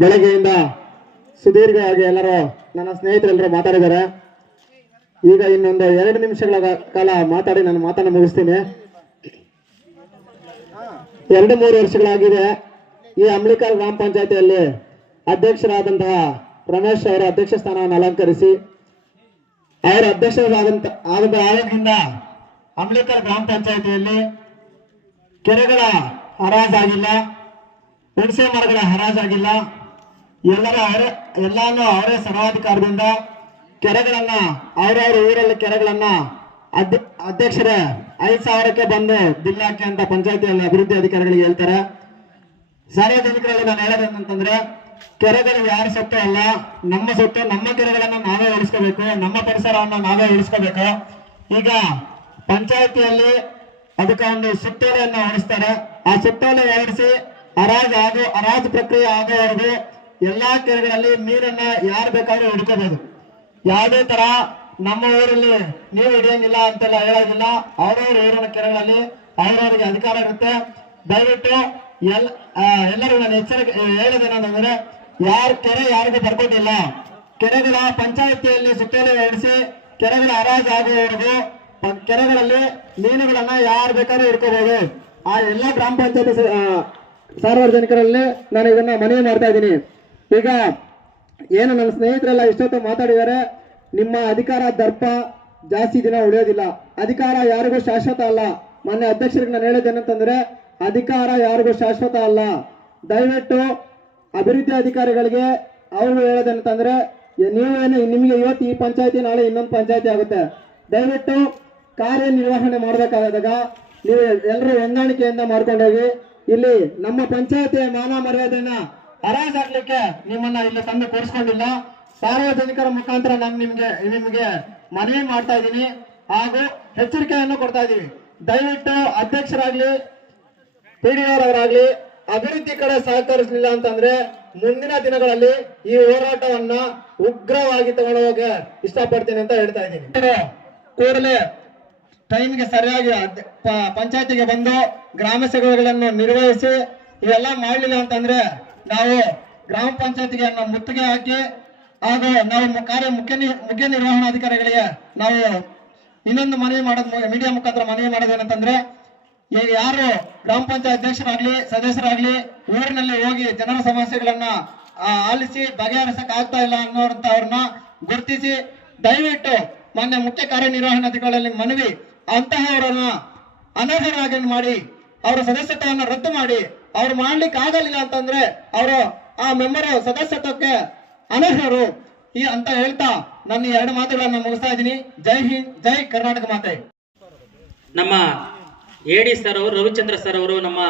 ಬೆಳಗ್ಗೆಯಿಂದ ಸುದೀರ್ಘವಾಗಿ ಎಲ್ಲರೂ ನನ್ನ ಸ್ನೇಹಿತರೆಲ್ಲರೂ ಮಾತಾಡಿದ್ದಾರೆ. ಈಗ ಇನ್ನೊಂದು 2 ನಿಮಿಷಗಳ ಕಾಲ ಮಾತಾಡಿ ನಾನು ಮಾತನ್ನು ಮುಗಿಸ್ತೀನಿ. 2-3 ವರ್ಷಗಳಾಗಿದೆ ಈ ಅಮ್ಲಿಕಲ್ ಗ್ರಾಮ ಪಂಚಾಯತಿಯಲ್ಲಿ ಅಧ್ಯಕ್ಷರಾದಂತಹ ರಮೇಶ್ ಅವರ ಅಧ್ಯಕ್ಷ ಸ್ಥಾನವನ್ನು ಅಲಂಕರಿಸಿ ಅವರ ಅಧ್ಯಕ್ಷರಾದಂತ ಆಗಿಂದ ಅಮ್ಲಿಕಲ್ ಗ್ರಾಮ ಪಂಚಾಯತಿಯಲ್ಲಿ ಕೆರೆಗಳ ಹರಾಜಾಗಿಲ್ಲ, ಹುಣಸೆ ಮರಗಳ ಹರಾಜಾಗಿಲ್ಲ. ಎಲ್ಲಾನು ಅವರೇ ಸರ್ವಾಧಿಕಾರದಿಂದ ಕೆರೆಗಳನ್ನ ಅವರವರ ಊರಲ್ಲಿ ಕೆರೆಗಳನ್ನ ಅಧ್ಯಕ್ಷರೇ 5,000ಕ್ಕೆ ಬಂದು ಬಿಲ್ಲಾಕಿ ಅಂತ ಪಂಚಾಯತಿಯಲ್ಲಿ ಅಭಿವೃದ್ಧಿ ಅಧಿಕಾರಿಗಳಿಗೆ ಹೇಳ್ತಾರೆ. ಸಾರ್ವಜನಿಕರಲ್ಲಿ ನಾನು ಹೇಳೋದೇನಂತಂದ್ರೆ, ಕೆರೆಗಳು ಯಾರ ಸೊತ್ತು ಅಲ್ಲ, ನಮ್ಮ ಸೊತ್ತು. ನಮ್ಮ ಕೆರೆಗಳನ್ನ ನಾವೇ ಉಳಿಸ್ಕೋಬೇಕು, ನಮ್ಮ ಪರಿಸರವನ್ನು ನಾವೇ ಉಳಿಸ್ಕೋಬೇಕು. ಈಗ ಪಂಚಾಯತಿಯಲ್ಲಿ ಅದಕ್ಕೆ ಒಂದು ಸುತ್ತೋಲೆಯನ್ನು ಹೊರಡಿಸ್ತಾರೆ. ಆ ಸುತ್ತೋಲೆ ಹೊರಡಿಸಿ ಹರಾಜು ಪ್ರಕ್ರಿಯೆ ಆಗೋವರೆಗೂ ಎಲ್ಲಾ ಕೆರೆಗಳಲ್ಲಿ ನೀರನ್ನ ಯಾರು ಬೇಕಾದ್ರೂ ಹಿಡ್ಕೋಬಹುದು. ಯಾವುದೇ ತರ ನಮ್ಮ ಊರಲ್ಲಿ ನೀರು ಹಿಡಿಯಂಗಿಲ್ಲ ಅಂತೆಲ್ಲ ಹೇಳೋದಿಲ್ಲ. ಅವ್ರವ್ರ ಊರಿನ ಕೆರೆಗಳಲ್ಲಿ ಅವ್ರವ್ರಿಗೆ ಅಧಿಕಾರ ಇರುತ್ತೆ. ದಯವಿಟ್ಟು ಎಲ್ಲರಿಗೂ ನಾನು ಎಚ್ಚರಿಕೆ ಹೇಳೋದೇನಂದ್ರೆ, ಕೆರೆ ಯಾರಿಗೂ ಬರ್ಕೋದಿಲ್ಲ. ಕೆರೆಗಳ ಪಂಚಾಯತಿಯಲ್ಲಿ ಸುತ್ತೋಲೆ ಹೊರಡಿಸಿ ಕೆರೆಗಳ ಹರಾಜು ಆಗುವವರೆಗೂ ಕೆರೆಗಳಲ್ಲಿ ಮೀನುಗಳನ್ನ ಯಾರು ಬೇಕಾದ್ರೂ ಹಿಡ್ಕೋಬಹುದು. ಆ ಎಲ್ಲ ಗ್ರಾಮ ಪಂಚಾಯತಿ ಸಾರ್ವಜನಿಕರಲ್ಲಿ ನಾನು ಇದನ್ನ ಮನವಿ ಮಾಡ್ತಾ ಇದ್ದೀನಿ. ಈಗ ಏನು ನನ್ನ ಸ್ನೇಹಿತರೆಲ್ಲ ಇಷ್ಟೊತ್ತು ಮಾತಾಡಿದ್ದಾರೆ, ನಿಮ್ಮ ಅಧಿಕಾರ ದರ್ಪ ಜಾಸ್ತಿ ದಿನ ಉಳಿಯೋದಿಲ್ಲ. ಅಧಿಕಾರ ಯಾರಿಗೂ ಶಾಶ್ವತ ಅಲ್ಲ. ಮಾನ್ಯ ಅಧ್ಯಕ್ಷರಿಗೆ ನಾನು ಹೇಳೋದೇನಂತಂದ್ರೆ, ಅಧಿಕಾರ ಯಾರಿಗೂ ಶಾಶ್ವತ ಅಲ್ಲ. ದಯವಿಟ್ಟು ಅಭಿವೃದ್ಧಿ ಅಧಿಕಾರಿಗಳಿಗೆ ಅವರು ಹೇಳೋದೇನಂತಂದ್ರೆ, ನಿಮಗೆ ಇವತ್ತು ಈ ಪಂಚಾಯತಿ, ನಾಳೆ ಇನ್ನೊಂದು ಪಂಚಾಯತಿ ಆಗುತ್ತೆ. ದಯವಿಟ್ಟು ಕಾರ್ಯನಿರ್ವಹಣೆ ಮಾಡಬೇಕಾದಾಗ ನೀವು ಎಲ್ಲರೂ ಹೊಂದಾಣಿಕೆಯಿಂದ ಮಾಡ್ಕೊಂಡೋಗಿ. ಇಲ್ಲಿ ನಮ್ಮ ಪಂಚಾಯತಿಯ ಮಾನ ಮರ್ಯಾದೆಯನ್ನ ಹರಾಜಾಗ್ಲಿಕ್ಕೆ ನಿಮ್ಮನ್ನ ಇಲ್ಲಿ ತಂದು ಕೂರಿಸ್ಕೊಂಡಿಲ್ಲ. ಸಾರ್ವಜನಿಕರ ಮುಖಾಂತರ ನಾನು ನಿಮ್ಗೆ ಮನವಿ ಮಾಡ್ತಾ ಇದ್ದೀನಿ ಹಾಗೂ ಎಚ್ಚರಿಕೆಯನ್ನು ಕೊಡ್ತಾ ಇದ್ದೀವಿ. ದಯವಿಟ್ಟು ಅಧ್ಯಕ್ಷರಾಗ್ಲಿ, ಪಿಡಿಒರವರಾಗ್ಲಿ ಅಭಿವೃದ್ಧಿ ಕಡೆ ಸಹಕರಿಸಲಿಲ್ಲ ಅಂತಂದ್ರೆ ಮುಂದಿನ ದಿನಗಳಲ್ಲಿ ಈ ಹೋರಾಟವನ್ನ ಉಗ್ರವಾಗಿ ತಗೊಂಡು ಹೋಗಿ ಇಷ್ಟಪಡ್ತೀನಿ ಅಂತ ಹೇಳ್ತಾ ಇದ್ದೀನಿ. ಕೂಡಲೇ ಟೈಮ್ಗೆ ಸರಿಯಾಗಿ ಪಂಚಾಯತಿಗೆ ಬಂದು ಗ್ರಾಮ ಸಭೆಗಳನ್ನು ನಿರ್ವಹಿಸಿ ಇವೆಲ್ಲ ಮಾಡಲಿಲ್ಲ ಅಂತಂದ್ರೆ ನಾವು ಗ್ರಾಮ ಪಂಚಾಯತಿಗೆ ಮುತ್ತಿಗೆ ಹಾಕಿ ಹಾಗೂ ನಾವು ಮುಖ್ಯ ನಿರ್ವಹಣಾಧಿಕಾರಿಗಳಿಗೆ ನಾವು ಇನ್ನೊಂದು ಮನವಿ ಮಾಡೋದು, ಮೀಡಿಯಾ ಮುಖಾಂತರ ಮನವಿ ಮಾಡೋದೇನಂತಂದ್ರೆ, ಯಾರು ಗ್ರಾಮ ಪಂಚಾಯತ್ ಅಧ್ಯಕ್ಷರಾಗ್ಲಿ ಸದಸ್ಯರಾಗ್ಲಿ ಊರಿನಲ್ಲಿ ಹೋಗಿ ಜನರ ಸಮಸ್ಯೆಗಳನ್ನ ಆಲಿಸಿ ಬಗೆಹರಿಸಕ್ ಆಗ್ತಾ ಇಲ್ಲ ಅನ್ನೋಂಥವ್ರನ್ನ ಗುರುತಿಸಿ ದಯವಿಟ್ಟು ಮಾನ್ಯ ಮುಖ್ಯ ಕಾರ್ಯನಿರ್ವಹಣಾಧಿಕಾರಿಗಳಲ್ಲಿ ಮನವಿ ಅಂತಹವರನ್ನ ಅನರ್ಹರಾಗಿ ಮಾಡಿ ಅವರ ಸದಸ್ಯತ್ವವನ್ನು ರದ್ದು ಮಾಡಿ, ಅವ್ರು ಮಾಡ್ಲಿಕ್ಕೆ ಆಗಲಿಲ್ಲ ಅಂತಂದ್ರೆ ಅವರು ಆ ಮೆಂಬರ್ ಸದಸ್ಯತ್ವಕ್ಕೆ ಅನರ್ಹರು ಅಂತ ಹೇಳ್ತಾ ನನ್ನ 2 ಮಾತುಗಳನ್ನ ಮುಗಿಸ್ತಾ ಇದ್ದೀನಿ. ಜೈ ಹಿಂದ್, ಜೈ ಕರ್ನಾಟಕ ಮಾತೆ. ನಮ್ಮ ಎಡಿ ಸರ್ ಅವರು, ರವಿಚಂದ್ರ ಸರ್ ಅವರು ನಮ್ಮ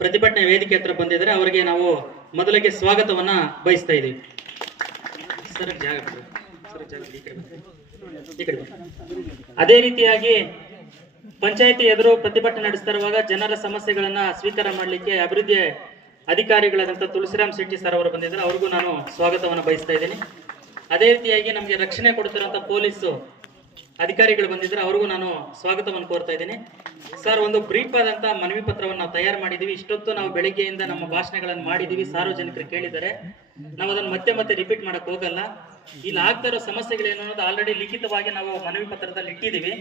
ಪ್ರತಿಭಟನೆ ವೇದಿಕೆ ಹತ್ರ ಬಂದಿದ್ದಾರೆ. ಅವರಿಗೆ ನಾವು ಮೊದಲಿಗೆ ಸ್ವಾಗತವನ್ನ ಬಯಸ್ತಾ ಇದ್ದೀವಿ. ಅದೇ ರೀತಿಯಾಗಿ ಪಂಚಾಯತಿ ಎದುರು ಪ್ರತಿಭಟನೆ ನಡೆಸ್ತಾ ಇರುವಾಗ ಜನರ ಸಮಸ್ಯೆಗಳನ್ನ ಸ್ವೀಕಾರ ಮಾಡಲಿಕ್ಕೆ ಅಭಿವೃದ್ಧಿ ಅಧಿಕಾರಿಗಳಾದಂಥ ತುಳಸಿರಾಮ್ ಶೆಟ್ಟಿ ಸರ್ ಅವರು ಬಂದಿದ್ದಾರೆ. ಅವ್ರಿಗೂ ನಾನು ಸ್ವಾಗತವನ್ನು ಬಯಸ್ತಾ ಇದ್ದೀನಿ. ಅದೇ ರೀತಿಯಾಗಿ ನಮಗೆ ರಕ್ಷಣೆ ಕೊಡ್ತಿರುವಂತ ಪೊಲೀಸ್ ಅಧಿಕಾರಿಗಳು ಬಂದಿದ್ದಾರೆ, ಅವ್ರಿಗೂ ನಾನು ಸ್ವಾಗತವನ್ನು ಕೋರ್ತಾ ಇದ್ದೀನಿ. ಸರ್, ಒಂದು ಬ್ರೀಫ್ ಆದಂತ ಮನವಿ ಪತ್ರವನ್ನು ನಾವು ತಯಾರು ಮಾಡಿದೀವಿ. ಇಷ್ಟೊತ್ತು ನಾವು ಬೆಳಗ್ಗೆಯಿಂದ ನಮ್ಮ ಭಾಷಣಗಳನ್ನು ಮಾಡಿದೀವಿ, ಸಾರ್ವಜನಿಕರು ಕೇಳಿದ್ದಾರೆ. ನಾವು ಅದನ್ನು ಮತ್ತೆ ರಿಪೀಟ್ ಮಾಡಕ್ ಹೋಗಲ್ಲ. ಇಲ್ಲಿ ಆಗ್ತಾ ಇರೋ ಸಮಸ್ಯೆಗಳೇನು ಅನ್ನೋದು ಆಲ್ರೆಡಿ ಲಿಖಿತವಾಗಿ ನಾವು ಮನವಿ ಪತ್ರದಲ್ಲಿ ಇಟ್ಟಿದ್ದೀವಿ.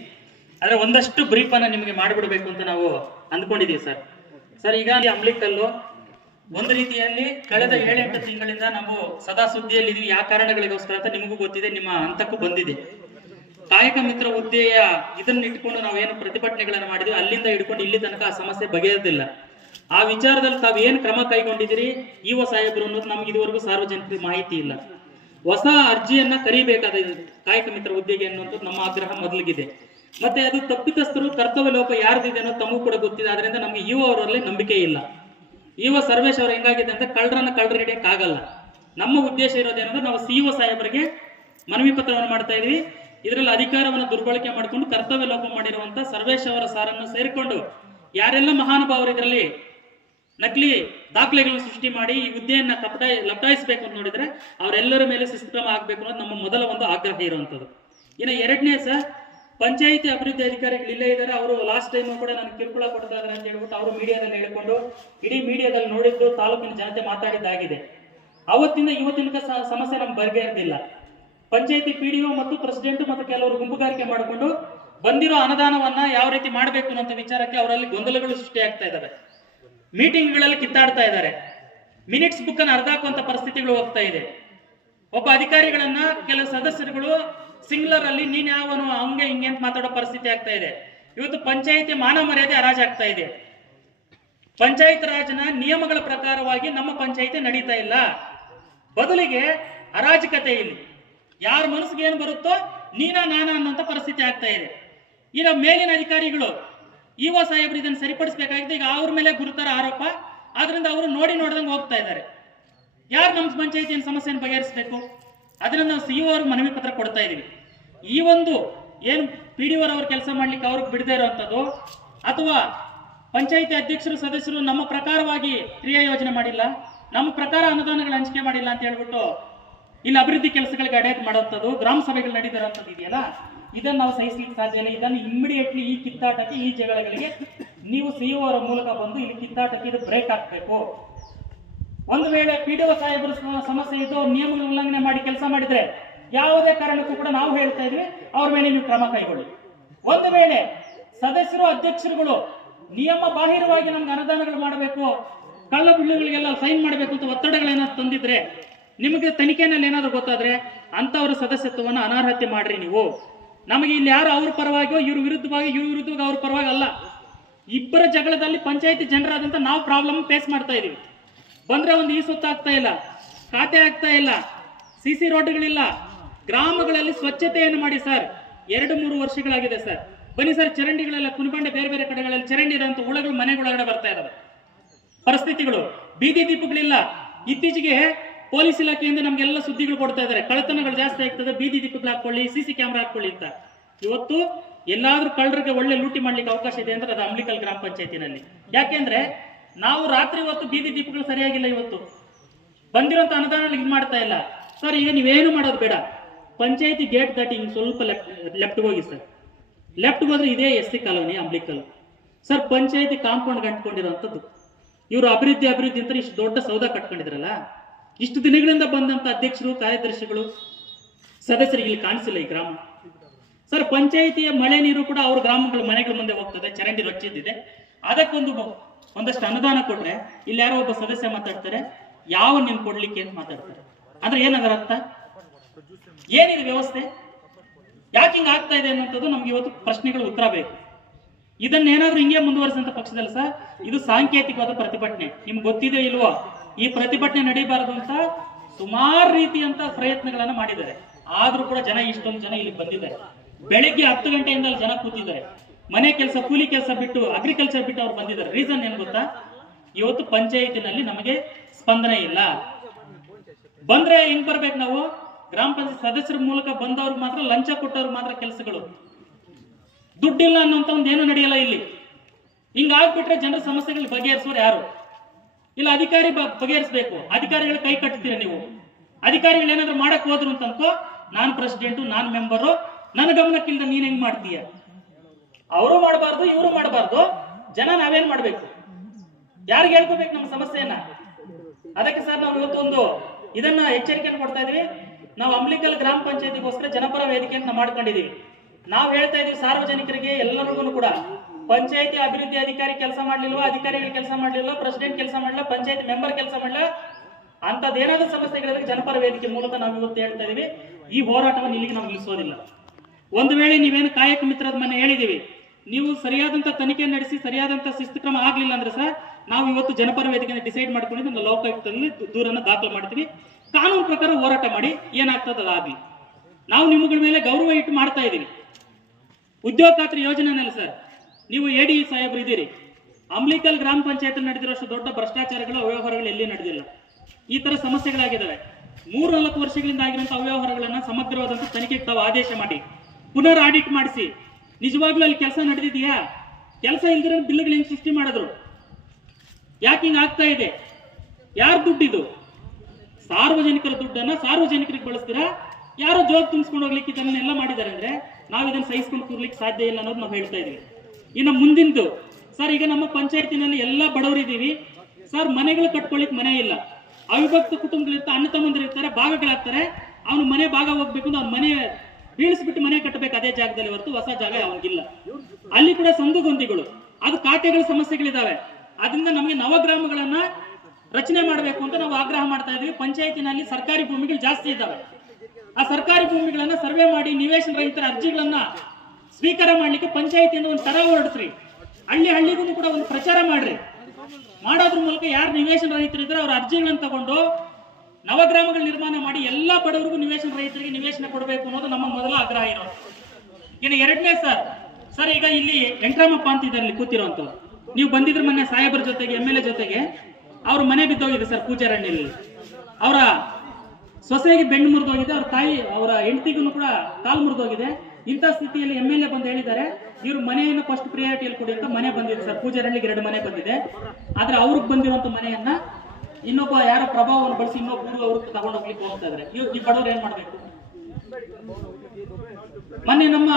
ಆದ್ರೆ ಒಂದಷ್ಟು ಬ್ರೀಫ್ ಅನ್ನ ನಿಮಗೆ ಮಾಡಿಬಿಡ್ಬೇಕು ಅಂತ ನಾವು ಅಂದ್ಕೊಂಡಿದೀವಿ ಸರ್. ಈಗ ಅಮ್ಲಿಕಲ್ಲು ಒಂದು ರೀತಿಯಲ್ಲಿ ಕಳೆದ 7-8 ತಿಂಗಳಿಂದ ನಾವು ಸದಾ ಸುದ್ದಿಯಲ್ಲಿದ್ದೀವಿ. ಯಾವ ಕಾರಣಗಳಿಗೋಸ್ಕರ ಅಂತ ನಿಮಗೂ ಗೊತ್ತಿದೆ, ನಿಮ್ಮ ಹಂತಕ್ಕೂ ಬಂದಿದೆ. ಕಾಯಕ ಮಿತ್ರ ಹುದ್ದೆಯ ಇದನ್ನ ಇಟ್ಕೊಂಡು ನಾವೇನು ಪ್ರತಿಭಟನೆಗಳನ್ನು ಮಾಡಿದ್ವಿ, ಅಲ್ಲಿಂದ ಹಿಡ್ಕೊಂಡು ಇಲ್ಲಿ ತನಕ ಆ ಸಮಸ್ಯೆ ಬಗೆಹರಿದಿಲ್ಲ. ಆ ವಿಚಾರದಲ್ಲಿ ತಾವು ಏನು ಕ್ರಮ ಕೈಗೊಂಡಿದ್ದೀರಿ ಇಒ ಸಾಹೇಬರು ಅನ್ನೋದು ನಮ್ಗೆ ಇದುವರೆಗೂ ಸಾರ್ವಜನಿಕರಿಗೆ ಮಾಹಿತಿ ಇಲ್ಲ. ಹೊಸ ಅರ್ಜಿಯನ್ನ ಕರೀಬೇಕಾದ ಕಾಯಕ ಮಿತ್ರ ಹುದ್ದೆಗೆ ಅನ್ನುವಂಥದ್ದು ನಮ್ಮ ಆಗ್ರಹ ಮೊದಲಿಗಿದೆ. ಮತ್ತೆ ಅದು ತಪ್ಪಿತಸ್ಥರು ಕರ್ತವ್ಯ ಲೋಪ ಯಾರ್ದಿದೆ ಅನ್ನೋದು ತಮಗೂ ಕೂಡ ಗೊತ್ತಿದೆ. ಆದ್ರಿಂದ ನಮ್ಗೆ ಇಒ ಅವರಲ್ಲಿ ನಂಬಿಕೆ ಇಲ್ಲ. ಇಒ ಸರ್ವೇಶ್ ಅವರು ಹೆಂಗಾಗಿದೆ ಅಂತ ಕಳ್ಳರು ಹಿಡಿಯಕ್ ಆಗಲ್ಲ. ನಮ್ಮ ಉದ್ದೇಶ ಇರೋದೇನಂದ್ರೆ, ನಾವು ಸಿಇಒ ಸಾಹೇಬರಿಗೆ ಮನವಿ ಪತ್ರವನ್ನು ಮಾಡ್ತಾ ಇದೀವಿ. ಇದರಲ್ಲಿ ಅಧಿಕಾರವನ್ನು ದುರ್ಬಳಕೆ ಮಾಡಿಕೊಂಡು ಕರ್ತವ್ಯ ಲೋಪ ಮಾಡಿರುವಂತ ಸರ್ವೇಶ್ ಅವರ ಸಾರನ್ನು ಸೇರಿಕೊಂಡು ಯಾರೆಲ್ಲ ಮಹಾನುಭಾವರು ಇದರಲ್ಲಿ ನಕಲಿ ದಾಖಲೆಗಳನ್ನು ಸೃಷ್ಟಿ ಮಾಡಿ ಈ ಹುದ್ದೆಯನ್ನ ಲಪಟಾಯಿಸಬೇಕು ಅಂತ ನೋಡಿದ್ರೆ ಅವರೆಲ್ಲರ ಮೇಲೆ ಶಿಸ್ತುಕ್ರಮ ಆಗ್ಬೇಕು ಅನ್ನೋದು ನಮ್ಮ ಮೊದಲ ಒಂದು ಆಗ್ರಹ ಇರುವಂತದ್ದು. ಇನ್ನು 2ನೇ ಪಂಚಾಯಿತಿ ಅಭಿವೃದ್ಧಿ ಅಧಿಕಾರಿಗಳು ಇಲ್ಲೇ ಇದ್ದಾರೆ. ಅವರು ಲಾಸ್ಟ್ ಟೈಮ್ ಕೂಡ ನಾನು ಕಿರುಕುಳ ಕೊಡ್ತಾ ಇದ್ದಾರೆ ಅಂತ ಹೇಳ್ಬಿಟ್ಟು ಅವರು ಮೀಡಿಯಾದಲ್ಲಿ ಹೇಳ್ಕೊಂಡು ಇಡೀ ಮೀಡಿಯಾದಲ್ಲಿ ನೋಡಿದ್ದು ತಾಲೂಕಿನ ಜನತೆ ಮಾತಾಡಿದ್ದಾಗಿದೆ. ಅವತ್ತಿಂದ ಇವತ್ತಿನ ಸಮಸ್ಯೆ ನಮ್ಗೆ ಬಗೆಹರಿದಿಲ್ಲ. ಪಂಚಾಯತಿ PDO ಮತ್ತು ಪ್ರೆಸಿಡೆಂಟ್ ಮತ್ತು ಕೆಲವರು ಗುಂಪುಗಾರಿಕೆ ಮಾಡಿಕೊಂಡು ಬಂದಿರೋ ಅನುದಾನವನ್ನ ಯಾವ ರೀತಿ ಮಾಡಬೇಕು ಅನ್ನೋ ವಿಚಾರಕ್ಕೆ ಅವರಲ್ಲಿ ಗೊಂದಲಗಳು ಸೃಷ್ಟಿಯಾಗ್ತಾ ಇದ್ದಾವೆ. ಮೀಟಿಂಗ್ಗಳಲ್ಲಿ ಕಿತ್ತಾಡ್ತಾ ಇದ್ದಾರೆ. ಮಿನಿಟ್ಸ್ ಬುಕ್ ಅನ್ನು ಅರ್ಧಾಕುವಂತ ಪರಿಸ್ಥಿತಿಗಳು ಹೋಗ್ತಾ ಇದೆ. ಒಬ್ಬ ಅಧಿಕಾರಿಗಳನ್ನ ಕೆಲವು ಸದಸ್ಯರುಗಳು ಸಿಂಗ್ಲರ್ ಅಲ್ಲಿ ನೀನ್ ಯಾವನು ಹಂಗೆ ಹಿಂಗೆ ಅಂತ ಮಾತಾಡೋ ಪರಿಸ್ಥಿತಿ ಆಗ್ತಾ ಇದೆ. ಇವತ್ತು ಪಂಚಾಯತಿ ಮಾನ ಮರ್ಯಾದೆ ಹರಾಜಾಗ್ತಾ ಇದೆ. ಪಂಚಾಯತ್ ರಾಜ್ನ ನಿಯಮಗಳ ಪ್ರಕಾರವಾಗಿ ನಮ್ಮ ಪಂಚಾಯತಿ ನಡೀತಾ ಇಲ್ಲ. ಬದಲಿಗೆ ಅರಾಜಕತೆ ಇಲ್ಲಿ ಯಾರ ಮನಸ್ಸಿಗೆ ಏನ್ ಬರುತ್ತೋ ನೀನಾ ನಾನಾ ಅನ್ನೋಂಥ ಪರಿಸ್ಥಿತಿ ಆಗ್ತಾ ಇದೆ. ಈಗ ಮೇಲಿನ ಅಧಿಕಾರಿಗಳು ಇಒ ಸಾಹೇಬ್ರು ಇದನ್ನು ಸರಿಪಡಿಸಬೇಕಾಗಿದೆ. ಈಗ ಅವ್ರ ಮೇಲೆ ಗುರುತರ ಆರೋಪ, ಆದ್ರಿಂದ ಅವರು ನೋಡ್ದಂಗೆ ಹೋಗ್ತಾ ಇದ್ದಾರೆ. ಯಾರು ನಮ್ಮ ಪಂಚಾಯತಿಯ ಸಮಸ್ಯೆಯನ್ನು ಬಗೆಹರಿಸಬೇಕು? ಅದನ್ನ ನಾವು CO ಅವ್ರಿಗೆ ಮನವಿ ಪತ್ರ ಕೊಡ್ತಾ ಇದೀವಿ. ಈ ಒಂದು ಏನು PDO ಅವ್ರ ಕೆಲಸ ಮಾಡ್ಲಿಕ್ಕೆ ಅವ್ರಿಗೆ ಬಿಡದೇ ಇರುವಂತದ್ದು, ಅಥವಾ ಪಂಚಾಯತಿ ಅಧ್ಯಕ್ಷರು ಸದಸ್ಯರು ನಮ್ಮ ಪ್ರಕಾರವಾಗಿ ಕ್ರಿಯಾ ಯೋಜನೆ ಮಾಡಿಲ್ಲ, ನಮ್ಮ ಪ್ರಕಾರ ಅನುದಾನಗಳ ಹಂಚಿಕೆ ಮಾಡಿಲ್ಲ ಅಂತ ಹೇಳ್ಬಿಟ್ಟು ಇಲ್ಲಿ ಅಭಿವೃದ್ಧಿ ಕೆಲಸಗಳಿಗೆ ಅಡೆಟ್ ಮಾಡುವಂಥದ್ದು, ಗ್ರಾಮ ಸಭೆಗಳು ನಡೀತಿರೋಂಥದ್ದು ಇದೆಯಲ್ಲ, ಇದನ್ನು ನಾವು ಸಹಿಸಲಿಕ್ಕೆ ಸಾಧ್ಯ ಇಲ್ಲ. ಇದನ್ನು ಇಮ್ಮಿಡಿಯೇಟ್ಲಿ ಈ ಕಿತ್ತಾಟಕ್ಕೆ, ಈ ಜಗಳಗಳಿಗೆ ನೀವು CO ಅವರ ಮೂಲಕ ಬಂದು ಇಲ್ಲಿ ಕಿತ್ತಾಟಕ್ಕೆ ಇದು ಬ್ರೇಕ್ ಹಾಕಬೇಕು. ಒಂದು ವೇಳೆ PDO ಸಾಹೇಬರ ಸಮಸ್ಯೆ ಇದ್ದು ನಿಯಮಗಳ ಉಲ್ಲಂಘನೆ ಮಾಡಿ ಕೆಲಸ ಮಾಡಿದ್ರೆ ಯಾವುದೇ ಕಾರಣಕ್ಕೂ ಕೂಡ ನಾವು ಹೇಳ್ತಾ ಇದ್ವಿ ಅವ್ರ ಮೇಲೆ ನೀವು ಕ್ರಮ ಕೈಗೊಳ್ಳಿ. ಒಂದು ವೇಳೆ ಸದಸ್ಯರು ಅಧ್ಯಕ್ಷರುಗಳು ನಿಯಮ ಬಾಹಿರವಾಗಿ ನಮ್ಗೆ ಅನುದಾನಗಳು ಮಾಡಬೇಕು, ಕಳ್ಳ ಬಿಳ್ಳುಗಳಿಗೆಲ್ಲ ಸೈನ್ ಮಾಡಬೇಕು ಅಂತ ಒತ್ತಡಗಳೇನಾದ್ರು ತಂದಿದ್ರೆ, ನಿಮಗೆ ತನಿಖೆನಲ್ಲಿ ಏನಾದ್ರು ಗೊತ್ತಾದ್ರೆ ಅಂತವರ ಸದಸ್ಯತ್ವವನ್ನು ಅನರ್ಹತೆ ಮಾಡ್ರಿ ನೀವು. ನಮಗೆ ಇಲ್ಲಿ ಯಾರು ಅವ್ರ ಪರವಾಗಿಯೋ ಇವ್ರ ವಿರುದ್ಧವಾಗಿ ಅವ್ರ ಪರವಾಗಿ ಅಲ್ಲ. ಇಬ್ಬರ ಜಗಳದಲ್ಲಿ ಪಂಚಾಯತಿ ಜನರಾದಂತ ನಾವು ಪ್ರಾಬ್ಲಮ್ ಫೇಸ್ ಮಾಡ್ತಾ ಇದೀವಿ. ಬಂದ್ರೆ ಒಂದು ಈ ಸುತ್ತ ಆಗ್ತಾ ಇಲ್ಲ, ಖಾತೆ ಆಗ್ತಾ ಇಲ್ಲ, CC ರೋಡ್ಗಳಿಲ್ಲ, ಗ್ರಾಮಗಳಲ್ಲಿ ಸ್ವಚ್ಛತೆಯನ್ನು ಮಾಡಿ ಸರ್. 2-3 ವರ್ಷಗಳಾಗಿದೆ ಸರ್. ಬನ್ನಿ ಸರ್, ಚರಂಡಿಗಳೆಲ್ಲ ಕುನ್ಬಂಡೆ ಬೇರೆ ಬೇರೆ ಕಡೆಗಳಲ್ಲಿ ಚರಂಡಿ ಇರೋಂಥ ಹುಳಗಳು ಮನೆಗಳೊಳಗಡೆ ಬರ್ತಾ ಇದಾವೆ. ಪರಿಸ್ಥಿತಿಗಳು, ಬೀದಿ ದೀಪಗಳಿಲ್ಲ. ಇತ್ತೀಚೆಗೆ ಪೊಲೀಸ್ ಇಲಾಖೆಯಿಂದ ನಮ್ಗೆಲ್ಲ ಸುದ್ದಿಗಳು ಕೊಡ್ತಾ ಇದ್ದಾರೆ, ಕಳ್ಳತನಗಳು ಜಾಸ್ತಿ ಆಗ್ತದೆ, ಬೀದಿ ದೀಪಗಳು ಹಾಕೊಳ್ಳಿ, CC ಕ್ಯಾಮ್ರಾ ಹಾಕೊಳ್ಳಿ ಅಂತ. ಇವತ್ತು ಎಲ್ಲಾದ್ರೂ ಕಳ್ಳರಿಗೆ ಒಳ್ಳೆ ಲೂಟಿ ಮಾಡ್ಲಿಕ್ಕೆ ಅವಕಾಶ ಇದೆ ಅಂದ್ರೆ ಅದು ಅಂಬ್ಲಿಕಲ್ ಗ್ರಾಮ ಪಂಚಾಯತಿನಲ್ಲಿ. ಯಾಕೆಂದ್ರೆ ನಾವು ರಾತ್ರಿ ಹೊತ್ತು ಬೀದಿ ದೀಪಗಳು ಸರಿಯಾಗಿಲ್ಲ. ಇವತ್ತು ಬಂದಿರೋಂಥ ಅನುದಾನ ಇದು ಮಾಡ್ತಾ ಇಲ್ಲ ಸರ್. ಈಗ ನೀವೇನು ಮಾಡೋದು ಬೇಡ, ಪಂಚಾಯತಿ ಗೇಟ್ ದಾಟಿ ಹಿಂಗ್ ಸ್ವಲ್ಪ ಲೆಫ್ಟ್ ಹೋಗಿ ಸರ್. ಲೆಫ್ಟ್ ಹೋದ್ರೆ ಇದೇ SC ಕಾಲೋನಿ ಅಂಬ್ಲಿಕಲ್ ಸರ್. ಪಂಚಾಯತಿ ಕಾಂಪೌಂಡ್ ಗಂಟ್ಕೊಂಡಿರೋಂಥದ್ದು. ಇವರು ಅಭಿವೃದ್ಧಿ ಅಂತ ಇಷ್ಟು ದೊಡ್ಡ ಸೌಧ ಕಟ್ಕೊಂಡಿದ್ರಲ್ಲ, ಇಷ್ಟು ದಿನಗಳಿಂದ ಬಂದಂತ ಅಧ್ಯಕ್ಷರು, ಕಾರ್ಯದರ್ಶಿಗಳು, ಸದಸ್ಯರಿಗೆ ಇಲ್ಲಿ ಕಾಣಿಸಿಲ್ಲ ಈ ಗ್ರಾಮ ಸರ್. ಪಂಚಾಯಿತಿಯ ಮಳೆ ನೀರು ಕೂಡ ಅವ್ರ ಗ್ರಾಮಗಳ ಮನೆಗಳ ಮುಂದೆ ಹೋಗ್ತದೆ, ಚರಂಡಿ ರೊಚ್ಚಿದ್ದಿದೆ. ಒಂದಷ್ಟು ಅನುದಾನ ಕೊಟ್ರೆ ಇಲ್ಲಿ ಯಾರೋ ಒಬ್ಬ ಸದಸ್ಯ ಮಾತಾಡ್ತಾರೆ, ಯಾವ ನೀನ್ ಕೊಡ್ಲಿಕ್ಕೆ ಅಂತ ಮಾತಾಡ್ತಾರೆ. ಅಂದ್ರೆ ಏನದರ ಅರ್ಥ? ಏನಿದೆ ವ್ಯವಸ್ಥೆ? ಯಾಕೆ ಹಿಂಗ ಆಗ್ತಾ ಇದೆ ಅನ್ನೋಂಥದ್ದು ನಮ್ಗೆ ಇವತ್ತು ಪ್ರಶ್ನೆಗಳು ಉತ್ತರ ಬೇಕು. ಇದನ್ನೇನಾದ್ರೂ ಹಿಂಗೆ ಮುಂದುವರಿಸಿದಂತ ಪಕ್ಷದಲ್ಲಿ ಸರ್, ಇದು ಸಾಂಕೇತಿಕವಾದ ಪ್ರತಿಭಟನೆ. ನಿಮ್ಗೆ ಗೊತ್ತಿದೆ ಇಲ್ವೋ, ಈ ಪ್ರತಿಭಟನೆ ನಡೀಬಾರದು ಅಂತ ಸುಮಾರು ರೀತಿಯಂತ ಪ್ರಯತ್ನಗಳನ್ನ ಮಾಡಿದ್ದಾರೆ. ಆದ್ರೂ ಕೂಡ ಇಷ್ಟೊಂದು ಜನ ಇಲ್ಲಿ ಬಂದಿದ್ದಾರೆ. ಬೆಳಿಗ್ಗೆ 10 ಗಂಟೆಯಿಂದ ಅಲ್ಲಿ ಜನ ಕೂತಿದ್ದಾರೆ. ಮನೆ ಕೆಲಸ, ಕೂಲಿ ಕೆಲಸ ಬಿಟ್ಟು, ಅಗ್ರಿಕಲ್ಚರ್ ಬಿಟ್ಟು ಅವ್ರು ಬಂದಿದ್ದಾರೆ. ರೀಸನ್ ಏನ್ ಗೊತ್ತಾ? ಇವತ್ತು ಪಂಚಾಯತಿನಲ್ಲಿ ನಮಗೆ ಸ್ಪಂದನೆ ಇಲ್ಲ. ಬಂದ್ರೆ ಹೆಂಗ್ ಬರ್ಬೇಕು ನಾವು? ಗ್ರಾಮ ಪಂಚಾಯತ್ ಸದಸ್ಯರ ಮೂಲಕ ಬಂದವ್ರಿಗೆ ಮಾತ್ರ, ಲಂಚ ಕೊಟ್ಟವ್ರಿಗೆ ಮಾತ್ರ ಕೆಲಸಗಳು. ದುಡ್ಡಿಲ್ಲ ಅನ್ನೋಂತ ಏನು ನಡೆಯಲ್ಲ ಇಲ್ಲಿ. ಹಿಂಗಾಗ್ಬಿಟ್ರೆ ಜನರ ಸಮಸ್ಯೆಗಳು ಬಗೆಹರಿಸೋರು ಯಾರು? ಇಲ್ಲ ಅಧಿಕಾರಿ ಬಗೆಹರಿಸಬೇಕು. ಅಧಿಕಾರಿಗಳ ಕೈ ಕಟ್ತೀರ ನೀವು. ಅಧಿಕಾರಿಗಳು ಏನಾದ್ರು ಮಾಡಕ್ ಹೋದ್ರು ಅಂತಂತೋ, ನಾನು ಪ್ರೆಸಿಡೆಂಟು, ನಾನು ಮೆಂಬರು, ನನ್ನ ಗಮನಕ್ಕಿಲ್ದ ನೀನ್ ಹೆಂಗ್ ಮಾಡ್ತೀಯ? ಅವರು ಮಾಡಬಾರ್ದು, ಇವರು ಮಾಡಬಾರ್ದು, ಜನ ನಾವೇನ್ ಮಾಡ್ಬೇಕು? ಯಾರಿಗೆ ಹೇಳ್ಕೋಬೇಕು ನಮ್ಮ ಸಮಸ್ಯೆಯನ್ನ? ಅದಕ್ಕೆ ಸರ್ ನಾವು ಇವತ್ತು ಇದನ್ನ ಎಚ್ಚರಿಕೆಯನ್ನು ಕೊಡ್ತಾ ಇದೀವಿ. ನಾವು ಅಂಬ್ಲಿಕಲ್ ಗ್ರಾಮ ಪಂಚಾಯತಿಗೋಸ್ಕರ ಜನಪರ ವೇದಿಕೆಯನ್ನು ಮಾಡ್ಕೊಂಡಿದೀವಿ. ನಾವು ಹೇಳ್ತಾ ಇದೀವಿ ಸಾರ್ವಜನಿಕರಿಗೆ, ಎಲ್ಲರಿಗೂ ಕೂಡ, ಪಂಚಾಯತಿ ಅಭಿವೃದ್ಧಿ ಅಧಿಕಾರಿ ಕೆಲಸ ಮಾಡ್ಲಿಲ್ವಾ, ಅಧಿಕಾರಿಗಳು ಕೆಲಸ ಮಾಡ್ಲಿಲ್ಲ, ಪ್ರೆಸಿಡೆಂಟ್ ಕೆಲಸ ಮಾಡಲ್ಲ, ಪಂಚಾಯತಿ ಮೆಂಬರ್ ಕೆಲಸ ಮಾಡಲ್ಲ, ಅಂತದೇನಾದ್ರೂ ಸಮಸ್ಯೆಗಳಿದ್ರೆ ಜನಪರ ವೇದಿಕೆ ಮೂಲಕ ನಾವು ಇವತ್ತು ಹೇಳ್ತಾ ಇದೀವಿ. ಈ ಹೋರಾಟವನ್ನು ಇಲ್ಲಿಗೆ ನಾವು ನಿಲ್ಲಿಸೋದಿಲ್ಲ. ಒಂದು ವೇಳೆ ನೀವೇನು ಕಾಯಕ ಮಿತ್ರದ ಮನೆ ಹೇಳಿದೀವಿ, ನೀವು ಸರಿಯಾದಂತ ತನಿಖೆ ನಡೆಸಿ ಸರಿಯಾದಂತ ಶಿಸ್ತು ಕ್ರಮ ಆಗ್ಲಿಲ್ಲ ಅಂದ್ರೆ ಸರ್, ನಾವು ಇವತ್ತು ಜನಪರ ವೇದಿಕೆಯನ್ನು ಡಿಸೈಡ್ ಮಾಡ್ಕೊಂಡು ನಮ್ಮ ಲೋಕಾಯುಕ್ತದಲ್ಲಿ ದೂರನ್ನ ದಾಖಲು ಮಾಡ್ತೀವಿ. ಕಾನೂನು ಪ್ರಕಾರ ಹೋರಾಟ ಮಾಡಿ ಏನಾಗ್ತದೆ ಅದಾಗ್ಲಿ. ನಾವು ನಿಮ್ಮಗಳ ಮೇಲೆ ಗೌರವ ಇಟ್ಟು ಮಾಡ್ತಾ ಇದೀವಿ. ಉದ್ಯೋಗ ಖಾತ್ರಿ ಯೋಜನೆನಲ್ಲಿ ಸರ್, ನೀವು AD ಸಾಹೇಬ್ರು ಇದ್ದೀರಿ. ಅಂಬ್ಲಿಕಲ್ ಗ್ರಾಮ ಪಂಚಾಯತ್ ನಡೆದಿರೋಷ್ಟು ದೊಡ್ಡ ಭ್ರಷ್ಟಾಚಾರಗಳು, ಅವ್ಯವಹಾರಗಳು ಎಲ್ಲಿ ನಡೆದಿಲ್ಲ. ಈ ತರ ಸಮಸ್ಯೆಗಳಾಗಿದ್ದಾವೆ. 3-4 ವರ್ಷಗಳಿಂದ ಆಗಿರುವಂತಹ ಅವ್ಯವಹಾರಗಳನ್ನ ಸಮಗ್ರವಾದಂತ ತನಿಖೆಗೆ ತಾವು ಆದೇಶ ಮಾಡಿ, ಪುನರ್ ಆಡಿಟ್ ಮಾಡಿಸಿ, ನಿಜವಾಗ್ಲೂ ಅಲ್ಲಿ ಕೆಲಸ ನಡೆದಿದೆಯಾ? ಕೆಲಸ ಇಲ್ದಿರೋ ಬಿಲ್ಗಳು ಹೆಂಗ್ ಸೃಷ್ಟಿ ಮಾಡಿದ್ರು? ಯಾಕೆ ಹಿಂಗ ಆಗ್ತಾ ಇದೆ? ಯಾರ ದುಡ್ಡಿದು? ಸಾರ್ವಜನಿಕರ ದುಡ್ಡನ್ನ ಸಾರ್ವಜನಿಕರಿಗೆ ಬಳಸ್ತೀರಾ? ಯಾರೋ ಜೋಬ್ ತುಂಬಿಸ್ಕೊಂಡು ಹೋಗ್ಲಿಕ್ಕೆ ಇದನ್ನೆಲ್ಲ ಮಾಡಿದ್ದಾರೆ ಅಂದ್ರೆ ನಾವು ಇದನ್ನ ಸಹಿಸ್ಕೊಂಡು ಕೂರ್ಲಿಕ್ಕೆ ಸಾಧ್ಯ ಇಲ್ಲ ಅನ್ನೋದು ನಾವು ಹೇಳ್ತಾ ಇದೀವಿ. ಇನ್ನು ಮುಂದಿಂದು ಸರ್, ಈಗ ನಮ್ಮ ಪಂಚಾಯತಿನಲ್ಲಿ ಎಲ್ಲ ಬಡವರಿದ್ದೀವಿ ಸರ್, ಮನೆಗಳು ಕಟ್ಕೊಳ್ಳಿಕ್ ಮನೆ ಇಲ್ಲ. ಅವಿಭಕ್ತ ಕುಟುಂಬಗಳಿರ್ತಾರೆ, ಅಣ್ಣ ತಮ್ಮಂದಿರು ಇರ್ತಾರೆ, ಭಾಗಗಳಾಗ್ತಾರೆ. ಅವನು ಮನೆ ಭಾಗ ಹೋಗ್ಬೇಕು ಅಂದ್ರೆ ಅವ್ನ ಮನೆ ಬೀಳಿಸ್ಬಿಟ್ಟು ಮನೆ ಕಟ್ಟಬೇಕು ಅದೇ ಜಾಗದಲ್ಲಿ, ಹೊರತು ಹೊಸ ಜಾಗ ಅವನಿಗಿಲ್ಲ. ಅಲ್ಲಿ ಕೂಡ ಸಂದುಗೊಂದಿಗಳು, ಅದು ಖಾತೆಗಳ ಸಮಸ್ಯೆಗಳಿದಾವೆ. ಅದರಿಂದ ನಮಗೆ ನವಗ್ರಾಮಗಳನ್ನ ರಚನೆ ಮಾಡಬೇಕು ಅಂತ ನಾವು ಆಗ್ರಹ ಮಾಡ್ತಾ ಇದೀವಿ. ಪಂಚಾಯತಿನಲ್ಲಿ ಸರ್ಕಾರಿ ಭೂಮಿಗಳು ಜಾಸ್ತಿ ಇದ್ದಾವೆ. ಆ ಸರ್ಕಾರಿ ಭೂಮಿಗಳನ್ನ ಸರ್ವೆ ಮಾಡಿ ನಿವೇಶನ ರಹಿತರ ಅರ್ಜಿಗಳನ್ನ ಸ್ವೀಕಾರ ಮಾಡ್ಲಿಕ್ಕೆ ಪಂಚಾಯತಿಯಿಂದ ಒಂದು ತರ ಹೊರಡಿಸ್ರಿ. ಹಳ್ಳಿಗೂ ಕೂಡ ಒಂದು ಪ್ರಚಾರ ಮಾಡ್ರಿ. ಮಾಡೋದ್ರ ಮೂಲಕ ಯಾರು ನಿವೇಶನ ರಹಿತರಿದ್ರೆ ಅವ್ರ ಅರ್ಜಿಗಳನ್ನ ತಗೊಂಡು ನವಗ್ರಾಮಗಳ ನಿರ್ಮಾಣ ಮಾಡಿ ಎಲ್ಲಾ ಬಡವರಿಗೂ ನಿವೇಶನ ರಹಿತರಿಗೆ ನಿವೇಶನ ಕೊಡಬೇಕು ಅನ್ನೋದು ನಮ್ಮ ಮೊದಲ ಆಗ್ರಹ ಇರೋದು. ಇನ್ನು ಎರಡನೇ ಸರ್ ಈಗ ಇಲ್ಲಿ ವೆಂಕಟರಾಮಪ್ಪ ಅಂತ ಇದರಲ್ಲಿ ಕೂತಿರೋಂತ, ನೀವು ಬಂದಿದ್ರ ಮೊನ್ನೆ ಸಾಹೇಬರ ಜೊತೆಗೆ MLA ಜೊತೆಗೆ, ಅವ್ರ ಮನೆ ಬಿದ್ದೋಗಿದೆ ಸರ್ ಪೂಜಾರಹಳ್ಳಿಯಲ್ಲಿ. ಅವರ ಸೊಸೆಗೆ ಬೆನ್ನು ಮುರಿದೋಗಿದೆ, ಅವ್ರ ತಾಯಿ ಅವರ ಹೆಂಡತಿಗೂ ಕೂಡ ಕಾಲು ಮುರಿದೋಗಿದೆ. ಇಂಥ ಸ್ಥಿತಿಯಲ್ಲಿ MLA ಬಂದು ಹೇಳಿದ್ದಾರೆ ಇವ್ರು ಮನೆಯನ್ನು ಫಸ್ಟ್ ಪ್ರಿಯಾರಿಟಿಯಲ್ಲಿ ಕೊಡಿ ಅಂತ. ಮನೆ ಬಂದಿದೆ ಸರ್, ಪೂಜಾರಹಳ್ಳಿಗೆ 2 ಮನೆ ಬಂದಿದೆ. ಆದ್ರೆ ಅವ್ರಿಗೆ ಬಂದಿರುವಂತ ಮನೆಯನ್ನ ಇನ್ನೊಬ್ಬ ಯಾರೋ ಪ್ರಭಾವವನ್ನು ಬಳಸಿ ಇನ್ನೊಬ್ಬರು ಅವ್ರಿಗೆ ತಗೊಂಡು ಹೋಗ್ಲಿಕ್ಕೆ ಹೋಗ್ತಾ ಇದಾರೆ. ಈ ಬಡವರು ಏನ್ ಮಾಡ್ಬೇಕು? ಮೊನ್ನೆ ನಮ್ಮ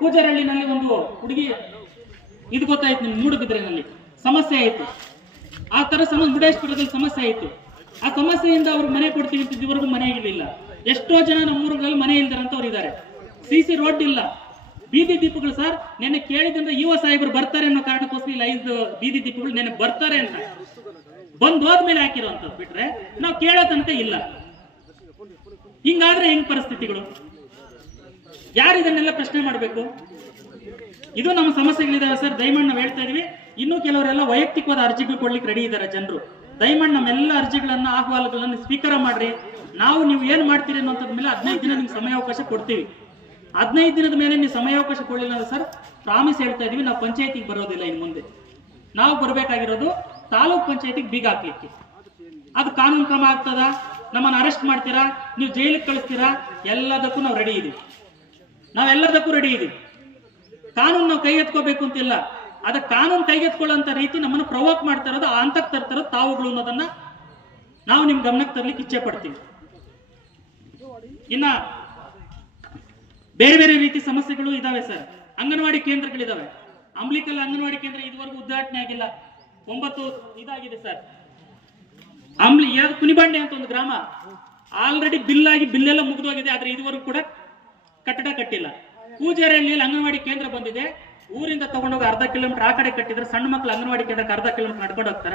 ಪೂಜಾರಹಳ್ಳಿನಲ್ಲಿ ಒಂದು ಹುಡುಗಿ ಇದು ಗೊತ್ತಾಯ್ತು, ನಿಮ್ಗೆ ಮೂಡುಬಿದ್ರೆನಲ್ಲಿ ಸಮಸ್ಯೆ ಆಯ್ತು. ಆ ತರ ಮುರುಡೇಶ್ವರದಲ್ಲಿ ಸಮಸ್ಯೆ ಆಯ್ತು. ಆ ಸಮಸ್ಯೆಯಿಂದ ಅವ್ರಿಗೆ ಮನೆ ಕೊಡ್ತೀವಿ ಅಂತ ಇದುವರೆಗೂ ಮನೆ ಇರಲಿಲ್ಲ. ಎಷ್ಟೋ ಜನ ನಮ್ಮೂರುಗಳಲ್ಲಿ ಮನೆ ಇಲ್ದಾರಂತವ್ರು ಇದ್ದಾರೆ. CC ರೋಡ್ ಇಲ್ಲ, ಬೀದಿ ದೀಪಗಳು ಸರ್. ನೆನ್ನೆ ಕೇಳಿದ್ರೆ ಯುವ ಸಾಹೇಬರು ಬರ್ತಾರೆ ಅನ್ನೋ ಕಾರಣಕ್ಕೋಸ್ಕರ ಇಲ್ಲ 5 ಬೀದಿ ದೀಪಗಳು ನೆನ್ನೆ ಬರ್ತಾರೆ ಅಂತ ಬಂದ್ ಹೋದ್ಮೇಲೆ ಹಾಕಿರೋಂಥದ್ದು ಬಿಟ್ರೆ ನಾವು ಕೇಳೋ ತನಕ ಇಲ್ಲ. ಹಿಂಗಾದ್ರೆ ಹೆಂಗ್ ಪರಿಸ್ಥಿತಿಗಳು? ಯಾರು ಇದನ್ನೆಲ್ಲ ಪ್ರಶ್ನೆ ಮಾಡಬೇಕು? ಇದು ನಮ್ಮ ಸಮಸ್ಯೆಗಳಿದಾವೆ ಸರ್. ದಯಮಾಡಿ ನಾವು ಹೇಳ್ತಾ ಇದೀವಿ. ಇನ್ನೂ ಕೆಲವರೆಲ್ಲ ವೈಯಕ್ತಿಕವಾದ ಅರ್ಜಿಗಳು ಕೊಡ್ಲಿಕ್ಕೆ ರೆಡಿ ಇದ್ದಾರೆ ಜನರು. ದಯಮಾಡಿ ನಮ್ಮೆಲ್ಲ ಅರ್ಜಿಗಳನ್ನ ಅಹವಾಲುಗಳನ್ನ ಸ್ವೀಕಾರ ಮಾಡ್ರಿ. ನೀವು ಏನ್ ಮಾಡ್ತೀರಿ ಅನ್ನೋಂಥದ್ ಮೇಲೆ 15 ದಿನ ನಿಮ್ಗೆ ಸಮಯಾವಕಾಶ ಕೊಡ್ತೀವಿ. 15 ದಿನದ ಮೇಲೆ ನೀವು ಸಮಯಾವಕಾಶ ಕೊಡಲಿಲ್ಲ ಅಂದ್ರೆ ಸರ್ ಪ್ರಾಮಿಸ್ ಹೇಳ್ತಾ ಇದೀವಿ, ನಾವು ಪಂಚಾಯತಿಗೆ ಬರೋದಿಲ್ಲ. ಇನ್ನು ಮುಂದೆ ನಾವು ಬರಬೇಕಾಗಿರೋದು ತಾಲೂಕ್ ಪಂಚಾಯತಿಗೆ ಬೀಗ ಹಾಕ್ಲಿಕ್ಕೆ. ಅದು ಕಾನೂನು ಕ್ರಮ ಆಗ್ತದ, ನಮ್ಮನ್ನ ಅರೆಸ್ಟ್ ಮಾಡ್ತೀರಾ, ನೀವು ಜೈಲಿಗೆ ಕಳಿಸ್ತೀರಾ, ಎಲ್ಲದಕ್ಕೂ ನಾವು ರೆಡಿ ಇದೀವಿ. ನಾವೆಲ್ಲದಕ್ಕೂ ರೆಡಿ ಇದೀವಿ. ಕಾನೂನು ನಾವು ಕೈಗೆತ್ಕೋಬೇಕು ಅಂತಿಲ್ಲ. ಅದ ಕಾನೂನು ಕೈಗೆತ್ಕೊಳ್ಳುವಂತ ರೀತಿ ನಮ್ಮನ್ನು ಪ್ರವೋಕ್ ಮಾಡ್ತಾ ಇರೋದು, ಅಂತಕ್ ತರ್ತಾರೋ ತಾವುಗಳು ಅನ್ನೋದನ್ನ ನಾವು ನಿಮ್ ಗಮನಕ್ಕೆ ತರ್ಲಿಕ್ಕೆ ಇಚ್ಛೆ ಪಡ್ತೀವಿ. ಇನ್ನ ಬೇರೆ ಬೇರೆ ರೀತಿ ಸಮಸ್ಯೆಗಳು ಇದಾವೆ ಸರ್. ಅಂಗನವಾಡಿ ಕೇಂದ್ರಗಳಿದಾವೆ. ಅಂಬ್ಲಿಕಲ್ ಅಂಗನವಾಡಿ ಕೇಂದ್ರ ಇದುವರೆಗೂ ಉದ್ಘಾಟನೆ ಆಗಿಲ್ಲ. 9 ಇದಾಗಿದೆ ಸರ್. ಕುನಿಬಂಡೆ ಅಂತ ಒಂದು ಗ್ರಾಮ ಆಲ್ರೆಡಿ ಬಿಲ್ಲೆಲ್ಲ ಮುಗಿದೋಗಿದೆ. ಆದ್ರೆ ಇದುವರೆಗೂ ಕೂಡ ಕಟ್ಟಡ ಕಟ್ಟಿಲ್ಲ. ಪೂಜಾರಹಳ್ಳಿಯಲ್ಲಿ ಅಂಗನವಾಡಿ ಕೇಂದ್ರ ಬಂದಿದೆ. ಊರಿಂದ ತಗೊಂಡೋಗಿ 1/2 ಕಿಲೋಮೀಟರ್ ಆ ಕಡೆ ಕಟ್ಟಿದ್ರೆ ಸಣ್ಣ ಮಕ್ಕಳು ಅಂಗನವಾಡಿ ಕೇಂದ್ರಕ್ಕೆ 1/2 ಕಿಲೋಮೀಟರ್ ನಡ್ಕೊಂಡು ಹೋಗ್ತಾರ.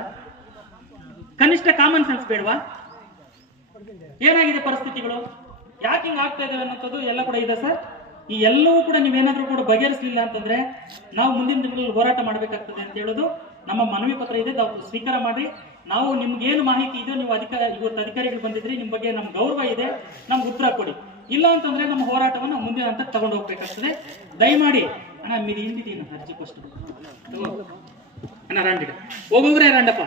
ಕನಿಷ್ಠ ಕಾಮನ್ ಸೆನ್ಸ್ ಬೇಡವಾ? ಏನಾಗಿದೆ ಪರಿಸ್ಥಿತಿಗಳು? ಯಾಕೆ ಹಿಂಗ್ ಆಗ್ತಾ ಇದಾವೆ ಅನ್ನೋದು ಎಲ್ಲ ಕೂಡ ಇದೆ ಸರ್. ಈ ಎಲ್ಲವೂ ಕೂಡ ನೀವೇನಾದ್ರೂ ಕೂಡ ಬಗೆಹರಿಸಲಿಲ್ಲ ಅಂತಂದ್ರೆ ನಾವು ಮುಂದಿನ ದಿನಗಳಲ್ಲಿ ಹೋರಾಟ ಮಾಡಬೇಕಾಗ್ತದೆ ಅಂತ ಹೇಳೋದು ನಮ್ಮ ಮನವಿ ಪತ್ರ ಇದೆ. ತಾವು ಸ್ವೀಕಾರ ಮಾಡಿ. ನಾವು ನಿಮ್ಗೆ ಏನು ಮಾಹಿತಿ ಇದೆಯೋ ನೀವು ಇವತ್ತು ಅಧಿಕಾರಿಗಳು ಬಂದಿದ್ರಿ, ನಿಮ್ ಬಗ್ಗೆ ನಮ್ ಗೌರವ ಇದೆ, ನಮ್ಗೆ ಉತ್ತರ ಕೊಡಿ. ಇಲ್ಲ ಅಂತಂದ್ರೆ ನಮ್ಮ ಹೋರಾಟವನ್ನು ಮುಂದಿನ ಹಂತಕ್ಕೆ ತಗೊಂಡು ಹೋಗ್ಬೇಕಾಗ್ತದೆ. ದಯಮಾಡಿ ಅಣ್ಣ ಮೀರಿ ಹಿಂದಿದೀನ ಅರ್ಜಿ ಫಸ್ಟ್ ಅಣ್ಣ ರಾಂಡಿಡ ಹೋಗೋಗ್ರೆ ರಾಂಡಪ್ಪ.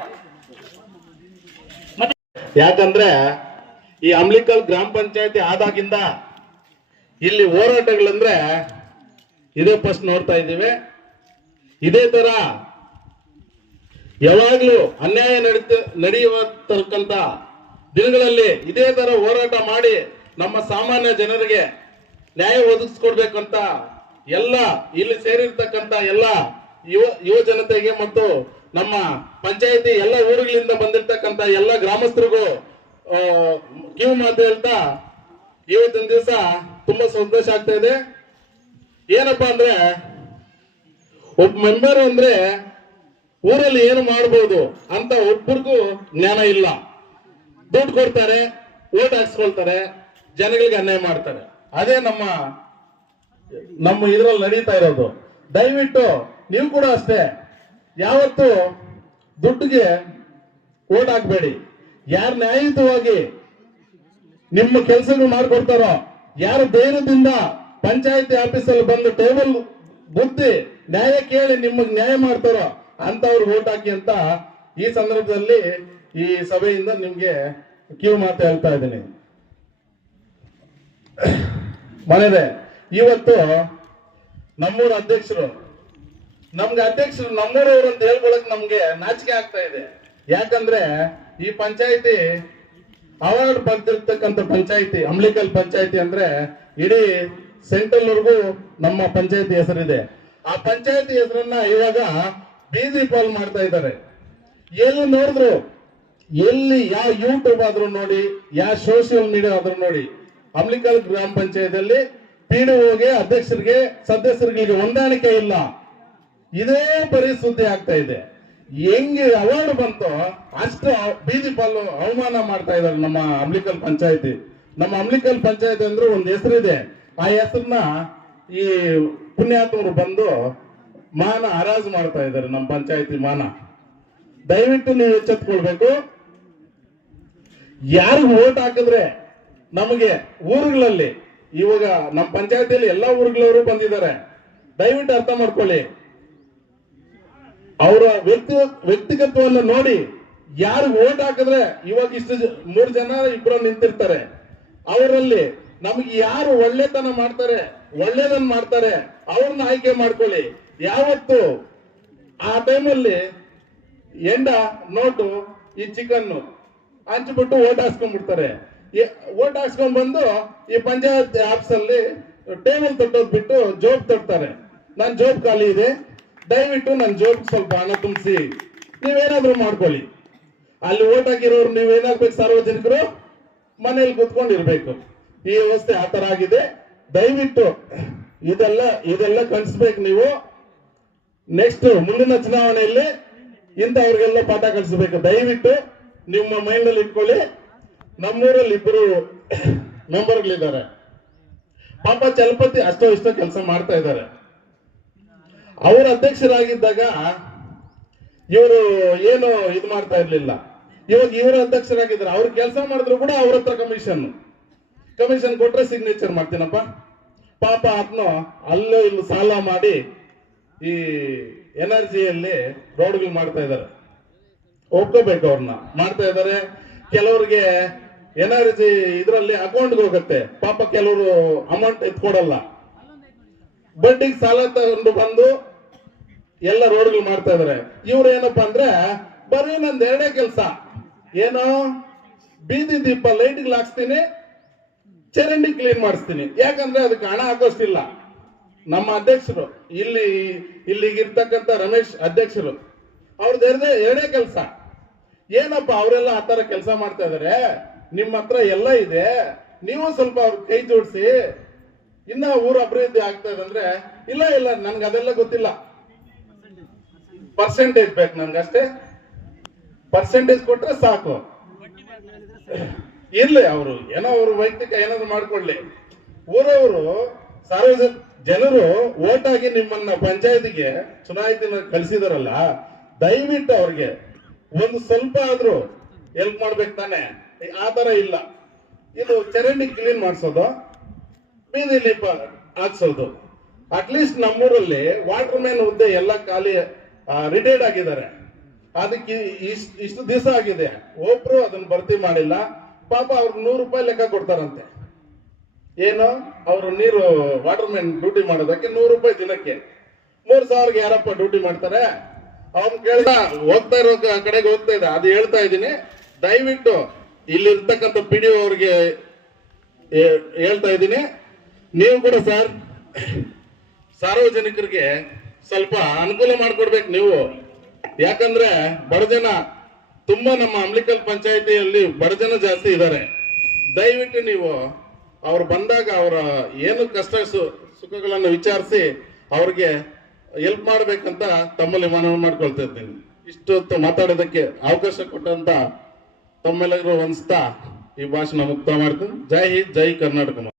ಮತ್ತೆ ಯಾಕಂದ್ರೆ ಈ ಅಂಬ್ಲಿಕಲ್ ಗ್ರಾಮ ಪಂಚಾಯತಿ ಆದಾಗಿಂದ ಇಲ್ಲಿ ಹೋರಾಟಗಳಂದ್ರೆ ಇದೇ ಫಸ್ಟ್ ನೋಡ್ತಾ ಇದ್ದೀವಿ. ಇದೇ ತರ ಯಾವಾಗ್ಲೂ ಅನ್ಯಾಯ ನಡೆಯುವಂತ ದಿನಗಳಲ್ಲಿ ಇದೇ ತರ ಹೋರಾಟ ಮಾಡಿ ನಮ್ಮ ಸಾಮಾನ್ಯ ಜನರಿಗೆ ನ್ಯಾಯ ಒದಗಿಸ್ಕೊಡ್ಬೇಕಂತ ಎಲ್ಲ ಇಲ್ಲಿ ಸೇರಿರ್ತಕ್ಕಂತ ಎಲ್ಲ ಯುವ ಜನತೆಗೆ ಮತ್ತು ನಮ್ಮ ಪಂಚಾಯತಿ ಎಲ್ಲ ಊರುಗಳಿಂದ ಬಂದಿರ್ತಕ್ಕಂತ ಎಲ್ಲ ಗ್ರಾಮಸ್ಥರಿಗೂ ಕಿವಿ ಮಾತು ಹೇಳ್ತಾ ಇವತ್ತಿನ ದಿವಸ ತುಂಬಾ ಸಂತೋಷ ಆಗ್ತಾ ಇದೆ. ಏನಪ್ಪಾ ಅಂದ್ರೆ ಒಬ್ಬ ಮೆಂಬರ್ ಅಂದ್ರೆ ಊರಲ್ಲಿ ಏನು ಮಾಡ್ಬೋದು ಅಂತ ಒಬ್ಬರಿಗೂ ಜ್ಞಾನ ಇಲ್ಲ. ದುಡ್ಡು ಕೊಡ್ತಾರೆ, ಓಟ್ ಹಾಕ್ಸ್ಕೊಳ್ತಾರೆ, ಜನಗಳಿಗೆ ಅನ್ಯಾಯ ಮಾಡ್ತಾರೆ. ಅದೇ ನಮ್ಮ ಇದ್ರಲ್ಲಿ ನಡೀತಾ ಇರೋದು. ದಯವಿಟ್ಟು ನೀವು ಕೂಡ ಅಷ್ಟೇ ಯಾವತ್ತು ದುಡ್ಡಿಗೆ ಓಟ್ ಹಾಕ್ಬೇಡಿ. ಯಾರು ನ್ಯಾಯಯುತವಾಗಿ ನಿಮ್ಮ ಕೆಲಸಗಳು ಮಾಡ್ಕೊಡ್ತಾರೋ, ಯಾರು ಧೈರ್ಯದಿಂದ ಪಂಚಾಯತಿ ಆಫೀಸಲ್ಲಿ ಬಂದು ಟೇಬಲ್ ಬುದ್ಧಿ ನ್ಯಾಯ ಕೇಳಿ ನಿಮಗೆ ನ್ಯಾಯ ಮಾಡ್ತಾರೋ ಅಂತವ್ರಿಗೆ ಓಟ್ ಹಾಕಿ ಅಂತ ಈ ಸಂದರ್ಭದಲ್ಲಿ ಈ ಸಭೆಯಿಂದ ನಿಮ್ಗೆ ಕಿವಿ ಮಾತು ಹೇಳ್ತಾ ಇದ್ದೀನಿ. ಮನೆಯೇ ಇವತ್ತು ನಮ್ಮೂರ ಅಧ್ಯಕ್ಷರು ನಮ್ಮೂರವರು ಅಂತ ಹೇಳ್ಕೊಳಕ್ ನಮ್ಗೆ ನಾಚಿಕೆ ಆಗ್ತಾ ಇದೆ. ಯಾಕಂದ್ರೆ ಈ ಪಂಚಾಯತಿ ಅವಾರ್ಡ್ ಪಡೆದಿರ್ತಕ್ಕಂಥ ಪಂಚಾಯತಿ ಅಂಬ್ಲಿಕಲ್ ಪಂಚಾಯತಿ ಅಂದ್ರೆ ಇಡೀ ಸೆಂಟ್ರಲ್ ವರ್ಗೂ ನಮ್ಮ ಪಂಚಾಯತಿ ಹೆಸರಿದೆ. ಆ ಪಂಚಾಯತಿ ಹೆಸರನ್ನ ಇವಾಗ ಬೀದಿ ಪಾಲ್ ಮಾಡ್ತಾ ಇದ್ದಾರೆ. ಎಲ್ಲಿ ನೋಡಿದ್ರು ಎಲ್ಲಿ ಯಾವ ಯೂಟ್ಯೂಬ್ ಆದ್ರೂ ನೋಡಿ, ಯಾವ ಸೋಷಿಯಲ್ ಮೀಡಿಯಾ ಆದ್ರೂ ನೋಡಿ, ಅಮ್ಲಿಕಲ್ ಗ್ರಾಮ ಪಂಚಾಯತಿಯಲ್ಲಿ PDOಗೆ ಅಧ್ಯಕ್ಷರಿಗೆ ಸದಸ್ಯರಿಗೆ ಹೊಂದಾಣಿಕೆ ಇಲ್ಲ. ಇದೇ ಪರಿಸ್ಥಿತಿ ಆಗ್ತಾ ಇದೆ. ಹೆಂಗೆ ಅವಾರ್ಡ್ ಬಂತೋ ಅಷ್ಟು ಬೀದಿ ಪಾಲು ಅವಮಾನ ಮಾಡ್ತಾ ಇದ್ದಾರೆ ನಮ್ಮ ಅಮ್ಲಿಕಲ್ ಪಂಚಾಯತಿ. ನಮ್ಮ ಅಮ್ಲಿಕಲ್ ಪಂಚಾಯತಿ ಅಂದ್ರೆ ಒಂದು ಹೆಸರಿದೆ. ಆ ಹೆಸರನ್ನ ಈ ಪುಣ್ಯಾತ್ಮರು ಬಂದು ಮಾನ ಹರಾಜು ಮಾಡ್ತಾ ಇದ್ದಾರೆ, ನಮ್ಮ ಪಂಚಾಯತಿ ಮಾನ. ದಯವಿಟ್ಟು ನೀವು ಎಚ್ಚೆತ್ಕೊಳ್ಬೇಕು. ಯಾರಿಗೂ ಓಟ್ ಹಾಕಿದ್ರೆ ನಮಗೆ ಊರುಗಳಲ್ಲಿ, ಇವಾಗ ನಮ್ಮ ಪಂಚಾಯತಿಯಲ್ಲಿ ಎಲ್ಲಾ ಊರುಗಳವರು ಬಂದಿದ್ದಾರೆ, ದಯವಿಟ್ಟು ಅರ್ಥ ಮಾಡ್ಕೊಳ್ಳಿ. ಅವರ ವ್ಯಕ್ತಿಗತವನ್ನು ನೋಡಿ ಯಾರಿಗೂ ಓಟ್ ಹಾಕಿದ್ರೆ, ಇವಾಗ ಇಷ್ಟು 3 ಜನ 2 ನಿಂತಿರ್ತಾರೆ, ಅವರಲ್ಲಿ ನಮಗೆ ಯಾರು ಒಳ್ಳೆತನ ಮಾಡ್ತಾರೆ, ಒಳ್ಳೇದನ್ನ ಮಾಡ್ತಾರೆ, ಅವ್ರನ್ನ ಆಯ್ಕೆ ಮಾಡ್ಕೊಳ್ಳಿ. ಯಾವತ್ತು ಆ ಟೈಮಲ್ಲಿ ಎಂಡ ನೋಟು ಈ ಚಿಕನ್ನು ಹಂಚ್ಬಿಟ್ಟು ಓಟ್ ಹಾಕ್ಸ್ಕೊಂಡ್ಬಿಡ್ತಾರೆ. ಓಟ್ ಹಾಕ್ಸ್ಕೊಂಡ್ ಬಂದು ಈ ಪಂಚಾಯತ್ ಆಫೀಸ್ ಅಲ್ಲಿ ಟೇಬಲ್ ತೊಟ್ಟೋದ್ ಬಿಟ್ಟು ಜೋಬ್ ತೊಡ್ತಾರೆ. ನನ್ ಜೋಬ್ ಖಾಲಿ ಇದೆ, ದಯವಿಟ್ಟು ನನ್ನ ಜೋಬ್ ಸ್ವಲ್ಪ ಹಣ ತುಂಬಿಸಿ, ನೀವೇನಾದ್ರೂ ಮಾಡ್ಕೊಳ್ಳಿ. ಅಲ್ಲಿ ಓಟ್ ಹಾಕಿರೋರು ನೀವೇನಾಗ್ಬೇಕು, ಸಾರ್ವಜನಿಕರು ಮನೇಲಿ ಕುತ್ಕೊಂಡಿರ್ಬೇಕು. ಈ ವ್ಯವಸ್ಥೆ ಆ ತರ ಆಗಿದೆ. ದಯವಿಟ್ಟು ಇದೆಲ್ಲ ಕಲಿಸ್ಬೇಕು ನೀವು. ನೆಕ್ಸ್ಟ್ ಮುಂದಿನ ಚುನಾವಣೆಯಲ್ಲಿ ಇಂಥವ್ರಿಗೆಲ್ಲ ಪಾಠ ಕಲಿಸ್ಬೇಕು. ದಯವಿಟ್ಟು ನಿಮ್ಮ ಮೈಂಡ್ ಅಲ್ಲಿ ಇಟ್ಕೊಳ್ಳಿ. ನಮ್ಮೂರಲ್ಲಿ 2 ಮೆಂಬರ್ಗಳಿದ್ದಾರೆ, ಪಾಪ ಚಲಪತಿ ಅಷ್ಟೋ ಇಷ್ಟೋ ಕೆಲಸ ಮಾಡ್ತಾ ಇದ್ದಾರೆ. ಅವ್ರ ಅಧ್ಯಕ್ಷರಾಗಿದ್ದಾಗ ಇವರು ಏನು ಇದು ಮಾಡ್ತಾ ಇರ್ಲಿಲ್ಲ. ಇವಾಗ ಇವರು ಅಧ್ಯಕ್ಷರಾಗಿದ್ದಾರೆ, ಅವ್ರು ಕೆಲಸ ಮಾಡಿದ್ರು ಕೂಡ ಅವ್ರ ಹತ್ರ ಕಮಿಷನ್ ಕೊಟ್ರೆ ಸಿಗ್ನೇಚರ್ ಮಾಡ್ತೀನಪ್ಪ. ಪಾಪ ಅದನ್ನು ಅಲ್ಲೂ ಇಲ್ಲೂ ಸಾಲ ಮಾಡಿ ಈ ಎನರ್ಜಿಯಲ್ಲಿ ರೋಡ್ಗಳು ಮಾಡ್ತಾ ಇದ್ದಾರೆ. ಒಪ್ಕೋಬೇಕು, ಅವ್ರನ್ನ ಮಾಡ್ತಾ ಇದ್ದಾರೆ. ಕೆಲವ್ರಿಗೆ ಎನರ್ಜಿ ಇದರಲ್ಲಿ ಅಕೌಂಟ್ಗೆ ಹೋಗುತ್ತೆ, ಪಾಪ ಕೆಲವರು ಅಮೌಂಟ್ ಎತ್ಕೊಡಲ್ಲ, ಬಡ್ಡಿಗೆ ಸಾಲ ತಗೊಂಡು ಬಂದು ಎಲ್ಲ ರೋಡ್ಗಳು ಮಾಡ್ತಾ ಇದಾರೆ. ಇವ್ರು ಏನಪ್ಪಾ ಅಂದ್ರೆ ಬರೀ ನಂದು 2 ಕೆಲಸ, ಏನೋ ಬೀದಿ ದೀಪ ಲೈಟ್ಗಳು ಹಾಕ್ಸ್ತೀನಿ, ಚರಂಡಿ ಕ್ಲೀನ್ ಮಾಡಿಸ್ತೀನಿ. ಯಾಕಂದ್ರೆ ಅದಕ್ಕೆ ಹಣ ಹಾಕೋಷ್ಟಿಲ್ಲ. ನಮ್ಮ ಅಧ್ಯಕ್ಷರು ಇಲ್ಲಿಗಿರ್ತಕ್ಕಂಥ ರಮೇಶ್ ಅಧ್ಯಕ್ಷರು ಅವ್ರದ್ದು 2 ಕೆಲಸ. ಏನಪ್ಪ ಅವರೆಲ್ಲ ಆ ತರ ಕೆಲಸ ಮಾಡ್ತಾ ಇದಾರೆ, ನಿಮ್ಮ ಹತ್ರ ಎಲ್ಲ ಇದೆ, ನೀವು ಸ್ವಲ್ಪ ಅವ್ರ ಕೈ ಜೋಡಿಸಿ ಇನ್ನ ಊರು ಅಭಿವೃದ್ಧಿ ಆಗ್ತಾ ಇದೆ ಅಂದ್ರೆ, ಇಲ್ಲ ನನ್ಗೆ ಅದೆಲ್ಲ ಗೊತ್ತಿಲ್ಲ, ಪರ್ಸೆಂಟೇಜ್ ಬೇಕು ನನ್ಗಷ್ಟೇ, ಪರ್ಸೆಂಟೇಜ್ ಕೊಟ್ರೆ ಸಾಕು. ಇರ್ಲಿ, ಅವರು ಏನೋ ಅವ್ರ ವೈಯಕ್ತಿಕ ಏನಾದ್ರು ಮಾಡ್ಕೊಳ್ಳಿ. ಊರವರು ಸಾರ್ವಜನಿಕ ಜನರು ಓಟ್ ಆಗಿ ನಿಮ್ಮನ್ನ ಪಂಚಾಯತಿಗೆ ಚುನಾಯಿತಿನ ಕಳಿಸಿದಾರಲ್ಲ, ದಯವಿಟ್ಟು ಅವ್ರಿಗೆ ಒಂದು ಸ್ವಲ್ಪ ಆದ್ರೂ ಹೆಲ್ಪ್ ಮಾಡ್ಬೇಕು ತಾನೆ. ಆ ತರ ಇಲ್ಲ. ಇದು ಚರಂಡಿ ಕ್ಲೀನ್ ಮಾಡಿಸೋದು, ಬೀದಿ ದೀಪ ಹಾಕ್ಸೋದು. ಅಟ್ಲೀಸ್ಟ್ ನಮ್ಮೂರಲ್ಲಿ ವಾಟರ್ ಮ್ಯಾನ್ ಹುದ್ದೆ ಎಲ್ಲ ಖಾಲಿ, ರಿಟೈರ್ಡ್ ಆಗಿದ್ದಾರೆ. ಅದಕ್ಕೆ ಇಷ್ಟು ದಿವಸ ಆಗಿದೆ, ಒಬ್ರು ಅದನ್ನ ಭರ್ತಿ ಮಾಡಿಲ್ಲ. ಪಾಪ ಅವ್ರಿಗೆ 100 ರೂಪಾಯಿ ಲೆಕ್ಕ ಕೊಡ್ತಾರಂತೆ. ಏನು, ಅವರು ನೀರು ವಾಟರ್ ಮ್ಯಾನ್ ಡ್ಯೂಟಿ ಮಾಡೋದಕ್ಕೆ 100 ರೂಪಾಯಿ ದಿನಕ್ಕೆ. 3000ಗೆ ಯಾರಪ್ಪ ಡ್ಯೂಟಿ ಮಾಡ್ತಾರೆ? ಅವ್ನು ಕೇಳ್ದ, ಹೋಗ್ತಾ ಇರೋ ಕಡೆಗೆ ಹೋಗ್ತಾ ಇದ್ದ, ಅದು ಹೇಳ್ತಾ ಇದ್ದೀನಿ. ದಯವಿಟ್ಟು ಇಲ್ಲಿರ್ತಕ್ಕಂಥ PDO ಅವ್ರಿಗೆ ಹೇಳ್ತಾ ಇದ್ದೀನಿ, ನೀವು ಕೂಡ ಸರ್ ಸಾರ್ವಜನಿಕರಿಗೆ ಸ್ವಲ್ಪ ಅನುಕೂಲ ಮಾಡಿಕೊಡ್ಬೇಕು ನೀವು. ಯಾಕಂದ್ರೆ ಬಡಜನ ತುಂಬಾ ನಮ್ಮ ಅಮ್ಲಿಕಲ್ ಪಂಚಾಯತಿಯಲ್ಲಿ ಬಡಜನ ಜಾಸ್ತಿ ಇದ್ದಾರೆ. ದಯವಿಟ್ಟು ನೀವು ಅವ್ರು ಬಂದಾಗ ಅವರ ಏನು ಕಷ್ಟ ಸುಖಗಳನ್ನು ವಿಚಾರಿಸಿ ಅವ್ರಿಗೆ ಹೆಲ್ಪ್ ಮಾಡ್ಬೇಕಂತ ತಮ್ಮಲ್ಲಿ ಮನವಿ ಮಾಡ್ಕೊಳ್ತಾ ಇದ್ದೀನಿ. ಇಷ್ಟೊತ್ತು ಮಾತಾಡೋದಕ್ಕೆ ಅವಕಾಶ ಕೊಟ್ಟಂತ ತಮ್ಮೆಲ್ಲರಿಗೂ ವಂದಿಸ್ತಾ ಈ ಭಾಷಣ ಮುಕ್ತ ಮಾಡ್ತೀನಿ. ಜೈ ಹಿಂದ್, ಜೈ ಕರ್ನಾಟಕ.